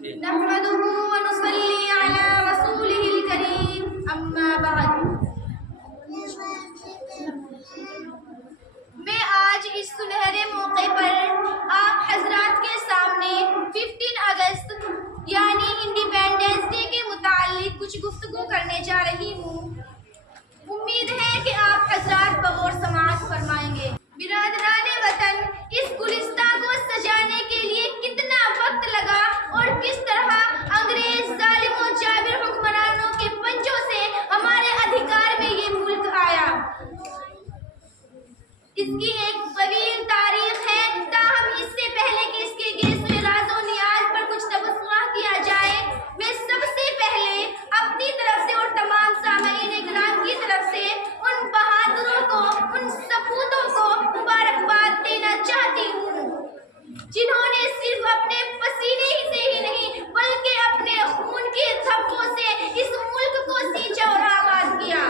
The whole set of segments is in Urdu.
نحمده ونصلي على رسوله الكريم اما بعد۔ میں آج اس سنہرے موقع پر آپ حضرات کے سامنے 15 اگست یعنی انڈیپینڈنس ڈے کے متعلق کچھ گفتگو کرنے جا رہی ہوں۔ امید ہے کہ آپ حضرات بغور سماعت فرمائیں گے۔ برادران وطن، اس گلستان کو سجانے کے لیے کتنا وقت لگا اور کس طرح انگریز ظالم و جابر حکمرانوں کے پنجوں سے ہمارے ادھیکار میں یہ ملک آیا، اس کی ایک طویل تاریخ ہے۔ تاہم اس سے پہلے کہ اس کے گیسویں راز و نیاز پر کچھ تبصرہ کیا جائے، میں سب سے پہلے اپنی طرف سے اور تمام سامعین اکرام کی طرف سے ان بہادروں کو، ان سپوتوں کو مبارکباد دینا چاہتی ہوں جنہوں نے صرف اپنے پسینے سے ہی نہیں بلکہ اپنے خون کے دھبوں سے اس ملک کو سینچا اور آباد کیا،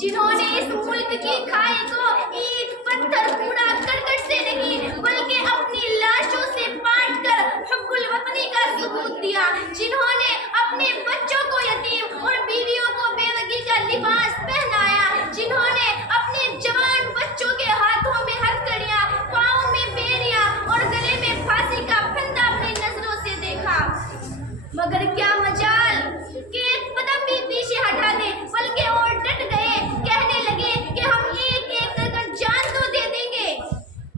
جنہوں نے اس ملک کی کھائی کو اینٹ پتھر کوڑا کرکٹ سے نہیں بلکہ اپنی لاشوں سے پاٹ کر حب الوطنی کا ثبوت دیا، جنہوں نے اپنے بچوں کو یتیم اور بیویوں کو بیوگی کا لباس پہنایا، جنہوں نے اپنے جوان بچوں کے ہاتھوں میں ہتھکڑیاں، پاؤں میں بیڑیاں اور گلے میں پھانسی کا پھندا اپنی نظروں سے دیکھا۔ مگر کیا مجال کہ ایک قدم بھی پیچھے ہٹا دیں، بلکہ اور ڈٹ گئے، کہنے لگے کہ ہم ایک ایک کر جان تو دے دیں گے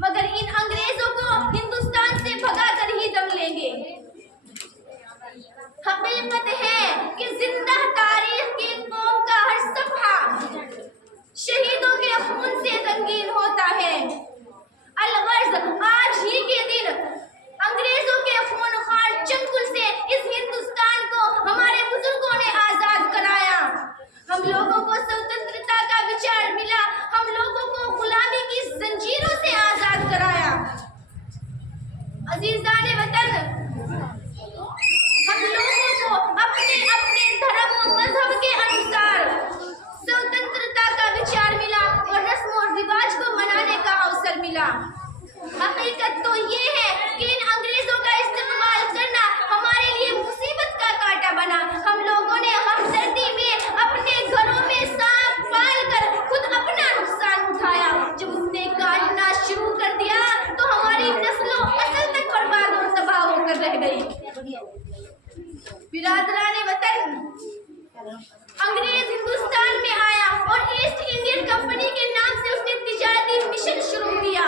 مگر ان انگریزوں کو ہندوستان سے بھگا کر ہی دم لیں گے۔ حقیقت ہے کہ زندہ تاریخ کی قوم کا ہر صفحہ شہیدوں کے خون سے رنگین ہوتا ہے۔ الغرض آج ہی کے دن انگریزوں کے خونخوار چنگل سے اس ہندوستان کو ہمارے بزرگوں نے آزاد کرایا، ہم لوگوں کو سوتنترتا کا وچار ملا، ہم لوگوں کو غلامی کی زنجیروں سے آزاد کرایا۔ عزیزان وطن، ہم لوگوں کو اپنے اپنے دھرم و مذہب کے انوسار سوتنترتا کا وچار ملا اور رسم و رواج کو منانے کا اوسر ملا۔ حقیقت تو یہ ہے کہ ان انگریزوں کا استعمال کرنا ہمارے لیے مصیبت کا کانٹا بنا۔ ہم لوگوں نے ہمدردی میں اپنے گھروں میں سانپ پال کر خود اپنا نقصان اٹھایا، جب اس نے کاٹنا شروع کر دیا تو ہماری نسلوں اصل تک برباد اور تباہ ہو کر رہ گئی۔ برادران وطن، انگریز ہندوستان میں آیا اور ایسٹ انڈین کمپنی کے نام سے اس نے تجارتی مشن شروع کیا،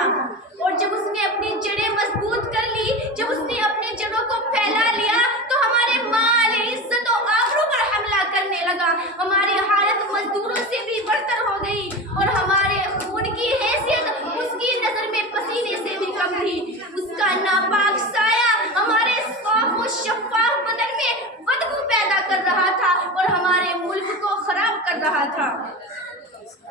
اور جب اس نے اپنی جڑیں مضبوط کر لی، جب اس نے اپنی جڑوں کو پھیلا لیا تو ہمارے مال، عزت و آبرو پر حملہ کرنے لگا۔ ہماری حالت مزدوروں سے بھی برتر ہو گئی اور ہمارے خون کی حیثیت اس کی نظر میں پسینے سے بھی کم تھی۔ اس کا ناپاک سایہ ہمارے صاف و شفاف بدن میں بدبو پیدا کر رہا تھا اور ہمارے ملک کو خراب کر رہا تھا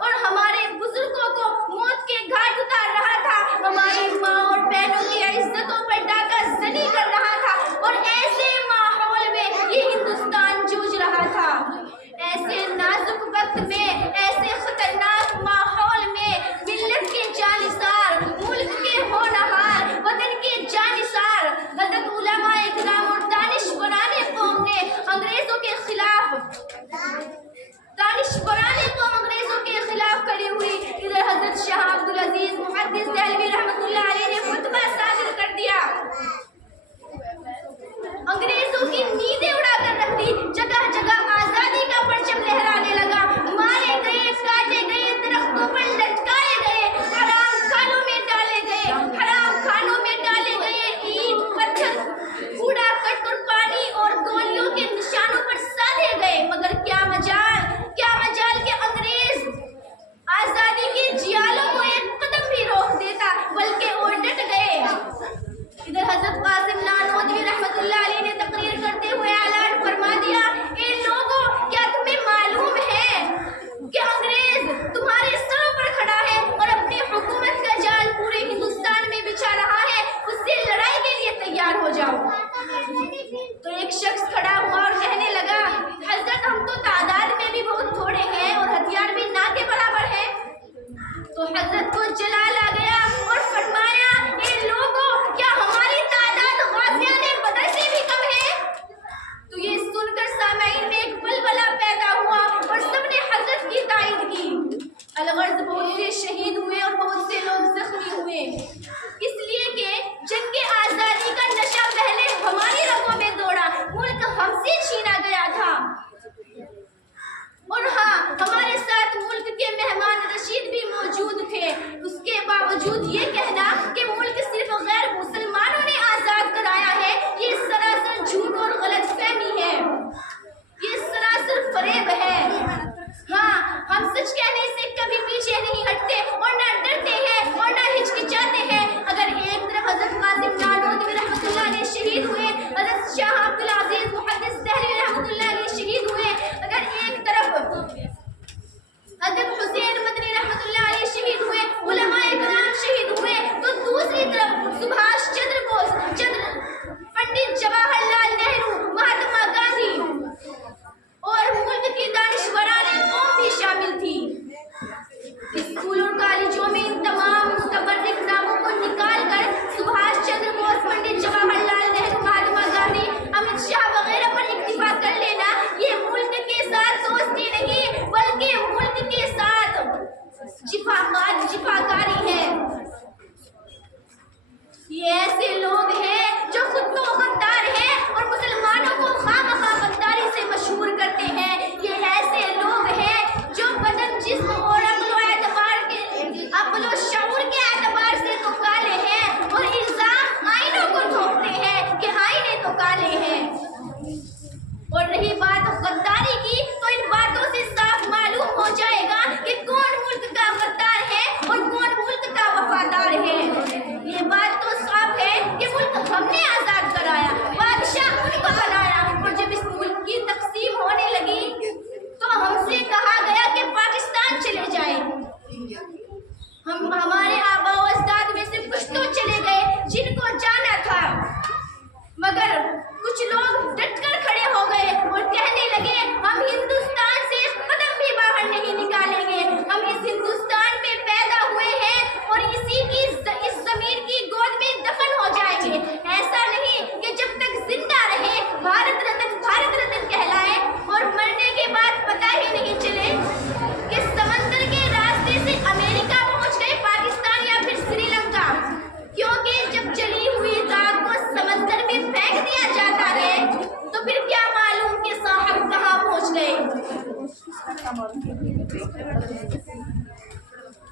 اور ہمارے بزرگوں کو موت کے گھاٹ اتار رہا تھا، ہماری ماں اور بہنوں کی عزتوں پر ڈاکہ زنی کر رہا تھا، اور ایسے ماحول میں یہ ہندوستان جوجھ رہا تھا۔ ایسے نازک وقت میں، ایسے خطرناک ماحول میں ملت کے جانثار، ملک کے ہونہار، وطن کے جانثار حضرت علماء اکرام اور دانشوران قوم نے انگریزوں کے خلاف کھڑی ہوئی۔ ادھر حضرت شاہ عبدالعزیز محدث دہلوی رحمۃ اللہ علیہ نے خطبہ صادر کر دیا، انگریزوں کی نیندیں اڑا کر رکھ دی، جگہ جگہ آزادی کا پرچم لہرانے لگا، مارے گئے، کاٹے گئے، درختوں پر لٹکائے گئے، حرام خانوں میں ڈالے گئے، حرام خانوں میں ڈالے گئے اینٹ پتھر کوڑا کرکٹ پانی اور گولیوں کے نشانوں پر سادے گئے۔ مگر کیا مجال کہ انگریز آزادی کے جیالوں کو ایک قدم بھی روک دیتا، بلکہ وہ ڈٹ گئے۔ ادھر حضرت قاسم نانوتوی رحمۃ اللہ علیہ نے تقریر کرتے ہوئے اعلان فرما دیا، اے لوگوں، کیا تمہیں معلوم ہے کہ انگریز تمہارے سروں پر کھڑا ہے اور اپنی حکومت کا جال پورے ہندوستان میں بچھا رہا ہے، اس سے لڑائی کے لیے تیار ہو جاؤ۔ تو ایک شخص کھڑا ہوا اور کہنے لگا، حضرت ہم تو تعداد میں بھی بہت تھوڑے ہیں اور ہتھیار بھی نہ کے برابر ہے۔ تو حضرت کو جلال آ گیا اور فرمایا، اے لوگوں، کیا ہماری تعداد غازی